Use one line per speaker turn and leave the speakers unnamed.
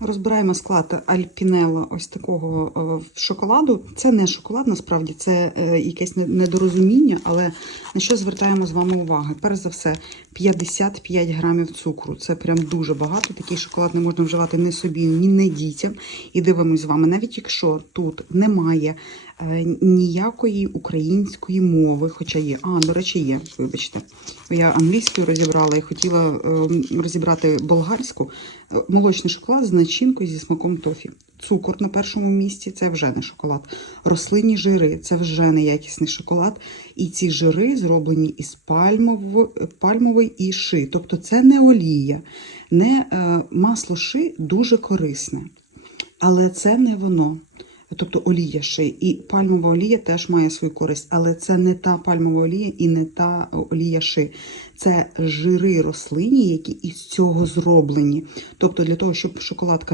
Розбираємо склад альпінела ось такого е, шоколаду. Це не шоколад, насправді, це е, якесь недорозуміння, але на що звертаємо з вами увагу? Перш за все, 55 грамів цукру. Це прям дуже багато. Такий шоколад не можна вживати ні собі, ні не дітям. І дивимось з вами, навіть якщо тут немає е, ніякої української мови, хоча є. А, до речі, є, вибачте. Я англійською розібрала і хотіла е, розібрати болгарську. Молочний шоколад начинкою зі смаком тофі. Цукор на першому місці це вже не шоколад. Рослинні жири це вже не якісний шоколад. І ці жири зроблені із пальмов, пальмової і ши. Тобто це не олія, не е, масло ши дуже корисне. Але це не воно. Тобто олія ши. І пальмова олія теж має свою користь, але це не та пальмова олія і не та олія ши. Це жири рослині, які із цього зроблені. Тобто, для того, щоб шоколадка